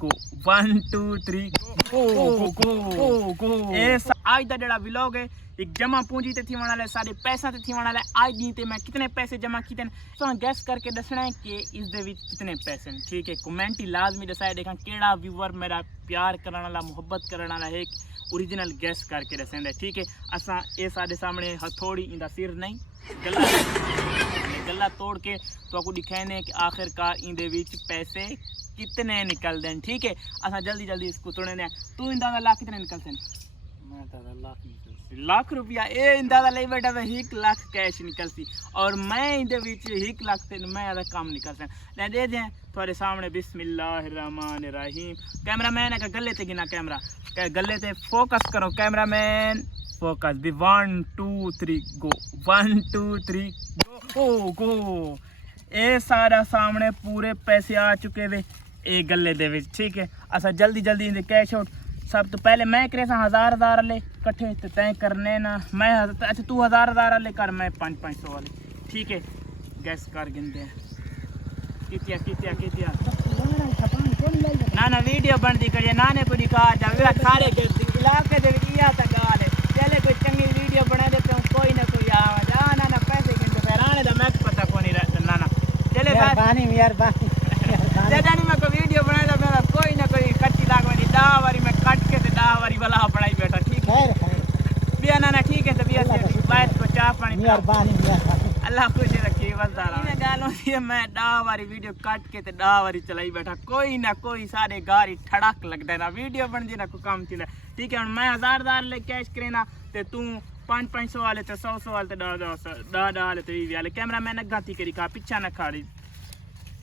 गो 1 2 3 गो। आज का जड़ा व्लॉग है एक जमा पूंजी ते थी वण वाले सारे पैसा ते थी वण वाले आज दी ते मैं कितने पैसे जमा कीते तो गैस करके दसना है कि इस दे विच कितने पैसे हैं। ठीक है, कमेंट ही लाजमी दसाए देखा केड़ा व्यूअर मेरा प्यार करने वाला मुहब्बत करने वाला है ओरिजिनल गैस करके दसेंदा। ठीक है, असा ये साडे सामने हथौड़ी इंदा सिर नहीं गला तोड़ के तो आपको दिखाने कि आखिरकार इंदे विच पैसे कितने निकलते हैं। ठीक है, असा जल्दी जल्दी इसको तोड़ने दें। तू इंदा लाख कितने निकलते हैं? मैं दादा लाख रुपया ए इंदा ले बेटा वे 1 लाख कैश निकलती और मैं इंदे विच 1 लाख ते मैं आदा काम निकलता ले दे दें थोड़े सामने। बिस्मिल्लाहिर्रहमानिर्रहीम। कैमरामैन का गले ते गिना कैमरा गले ते फोकस करो कैमरामैन फोकस भी 1 2 3 गो 1 2 3 गो। ये सारा सामने पूरे पैसे आ चुके वे ए गले दे विच। ठीक है, असा जल्दी जल्दी इनके कैश आउट सब तो पहले मैं करे 1000 ले कट्ठे तो तय करने ना मैं अच्छा तू 1000 ले कर मैं 500 वाले। ठीक है, गैस कर गिनते हैं कितिया ना ना वीडियो बनती करिए नाने को दिखा जा सारे इलाके दे इया ता गाल है चले कोई चंगी वीडियो बना देते हूं कोई ना कोई आवा जा ना ना पैसे गिनते फराने दा मैं पता को नहीं रहता ना ना चले मेहरबानी नहीं मैं को वीडियो बनाए दा मेरा कोई ना कोई कच्ची लागवानी 10 बारी मैं कट के ते 10 बारी वाला बनाई बैठा। ठीक है बिया ना ना ठीक है तो बिया से बात को चाय पानी मेहरबानी अल्लाह खुश रखिए बस मैं गाल होती है मैं 10 बारी वीडियो काट के ते 10 बारी चलाई बैठा कोई ना कोई सारे गारी ठड़क लगता है ना वीडियो बन जी ना कोई काम चला। ठीक है, मैं 1000 ले कैश करे ना ते तू 500 वाले ते 100 वाले ते 10 वाले ते 20 वाले कैमरा मैन गाती करी खा पिछा ना खा रही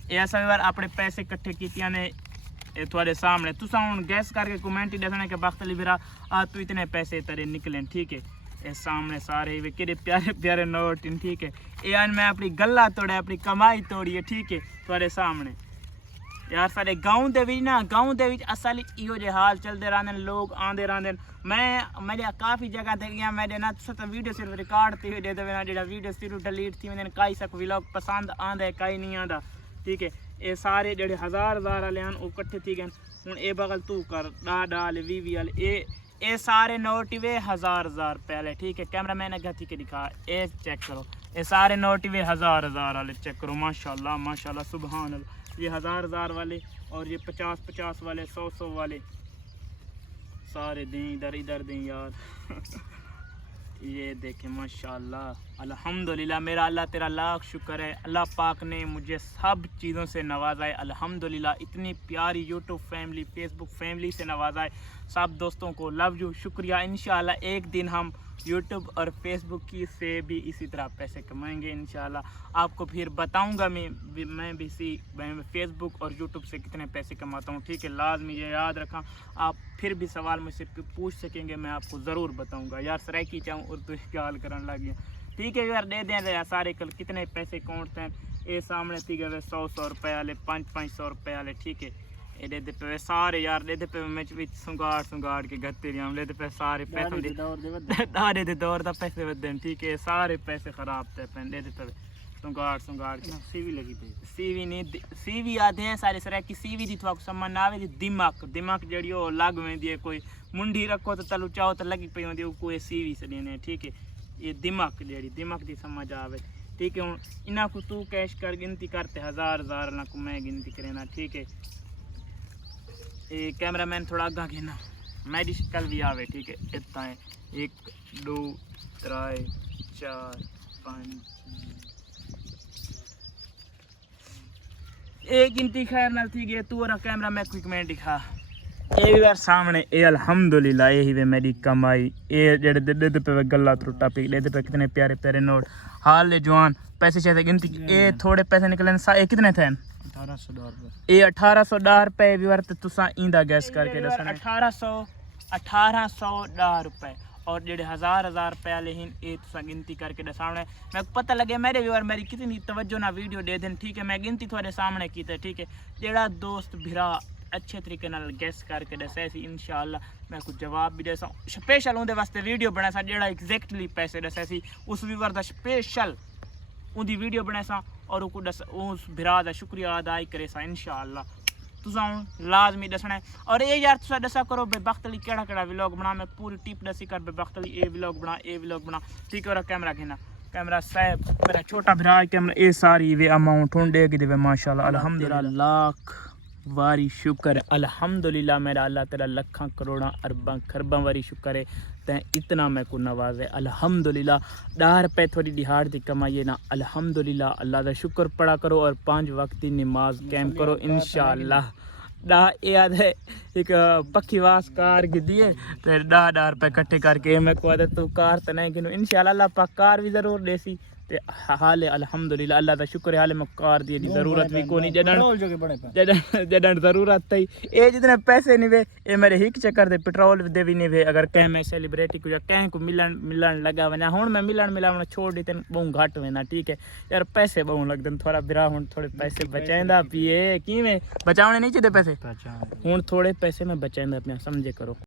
ये ऐसा बार अपने पैसे इकट्ठे कीतियां ने थोड़े सामने तुसा हुन गैस करके कमेंट ही दसना कि बख्तली बिरा आ तू इतने पैसे तेरे निकले। ठीक है, ये सामने सारे वे केड़े प्यारे प्यारे नोट इन। ठीक है, ये मैं अपनी गल्ला तोड़ा अपनी कमाई तोड़ी है। ठीक है, थोड़े सामने यार सारे गाँव दे विच ना गाँव दे विच असल इहो जे हाल चलते रहंदे लोग आंदे रहंदे मैं मेरे काफ़ी जगह ते गया मेरे ना तो वीडियो सिर्फ रिकॉर्ड थी दे देवे ना जेड़ा वीडियो सिर्फ डिलीट थी वेंदे काई सक व्लॉग पसंद आंदा कई नहीं आंदा। ठीक है, ये सारे जेड़े 1000 वाले हैं वो इकट्ठे थी गए हुन ए बगल तू कर 10 वाले 20 वाले ये सारे नोट वे 1000 पहले। ठीक है, कैमरा मैन गति के दिखा ये चेक करो ये सारे नोट वे 1000 वाले चेक करो माशाल्लाह माशाल्लाह सुभान अल्लाह। ये 1000 वाले और ये 50 वाले 100 वाले सारे दें इधर दें यार ये देखें माशाल्लाह अल्हम्दुलिल्लाह मेरा अल्लाह तेरा लाख शुक्र है अल्लाह पाक ने मुझे सब चीज़ों से नवाजा है अल्हम्दुलिल्लाह। इतनी प्यारी यूट्यूब फैमिली फेसबुक फैमिली से नवाजा है। सब दोस्तों को लव यू शुक्रिया। इंशाल्लाह एक दिन हम यूट्यूब और फेसबुक की से भी इसी तरह पैसे कमाएंगे इंशाल्लाह। आपको फिर बताऊंगा मैं भी फेसबुक और यूट्यूब से कितने पैसे कमाता हूँ। ठीक है, लाजमी ये याद रखा आप फिर भी सवाल मुझसे पूछ सकेंगे मैं आपको ज़रूर बताऊंगा। यार सराइकी चाहूँ उर्दू गाल करने लग गया। ठीक है यार दे दें यार सारे कल कितने पैसे कौन हैं ये सामने थी गए 100 रुपये वाले 500 रुपये वाले। ठीक है, ये दे पे सारे यार दे पे मैं सुंगाड़ के गत्ते रही ले पे सारे पैसे दारे दे दौर दा पैसे वधे। ठीक है, सारे पैसे खराब थे पे दे पे सुंगाड़ के सीवी लगी पे सीवी नहीं सीवी आते हैं सारे सर की सीवी दी थोड़ा समझ ना आवे दिमाग जड़ी ओ लग वेंदी है कोई मुंडी रखो तो तलू चाहो तो लगी पई होंदी कोई सीवी सदीने। ठीक है, ये दिमाग दी समझ आवे। ठीक है, हुन इना को तू कैश कर गिनती करते 1000 ना को मैं गिनती करेना। ठीक है, ये कैमरामैन थोड़ा आगा गिना मेरी शक्ल भी आवे। ठीक है, इतना है 1 2 3 4 5 एक गिनती खैर ना थी गई तू और कैमरा मैं क्विक में दिखा ये भी यार सामने ये अल्हम्दुलिल्लाह यही वे मेरी कमाई ये जेड़े दे पे गल्ला त्रुटा पे दे पे कितने प्यारे प्यारे नोट हाल ले जवान पैसे शायद गिनती ये थोड़े पैसे निकले ये कितने थे 1810 रुपये ये 1810 रुपये भी वर्त तुसा इंदा गैस करके दसना 1810 रुपये और जेडे 1000 रुपये वाले हैं ये तुसा गिनती करके दसावने मैं पता लगे मेरे व्यूअर मेरी कितनी तवज्जो ना वीडियो दे दें। ठीक है, मैं गिनती थोड़े सामने की थे। ठीक है, जेड़ा दोस्त भिरा अच्छे तरीके नाल गैस करके दसे सी इंशाअल्लाह मैं कुछ जवाब भी दसा स्पेशल उनके वास्ते वीडियो बना सा जेड़ा एग्जैक्टली पैसे दसे सी उस व्यूअर दा स्पेशल उनकी वीडियो बना सा और उस भिरा दा शुक्रिया अदा करे सा इंशाअल्लाह। तुसां लाजमी दसना है। और ये यार तुसा दसा करो बेबख्त अली केड़ा व्लॉग बना, मैं पूरी टिप दसी कर बेबख्त अली ए व्लॉग बना ठीक है। और कैमरा घेना कैमरा साहब मेरा छोटा भरा कैमरा ये सारी वे अमाउंट होंडे कि देवे माशाल्लाह अल्हम्दुलिल्लाह लाख वारी शुक्र है अल्हम्दुलिल्लाह मेरा अल्लाह तेरा लखां करोड़ां अरबां खरबां वारी शुक्र है तैं इतना मैं को नवाजे अल्हम्दुलिल्लाह। 10 रुपए थोड़ी दिहाड़ दी कमाइए ना अल्हम्दुलिल्लाह अल्लाह का शुक्र पड़ा करो और 5 वक्त की नमाज कैम करो इंशाअल्लाह। 10 याद है एक पक्की वास कार की दिए तो 10 रुपए इकट्ठे करके मैं को आदत तू कार तो नहीं गिनो इंशाअल्लाह अल्लाह पाक कार भी जरूर देसी ते हाल अल्हम्दुलिल्लाह अल्लाह का शुक्र है हाल में कार दी जरूरत भी कोनी जडन जरूरत थी ये जितने पैसे नहीं वे ये मेरे हिक चक्कर दे पेट्रोल दे भी नहीं वे। अगर कह मैं सेलिब्रिटी को या कह को मिलन लगा वना हुन मैं मिलावना छोड़ दी तेन बहु घट वेना ठीक है यार पैसे बहु लगदन थोड़ा बिरा हुन थोड़े पैसे बचाइंदा पिए किवें बचावने नहीं चाहिए पैसे हुन थोड़े पैसे मैं बचाइंदा पिया समझे करो।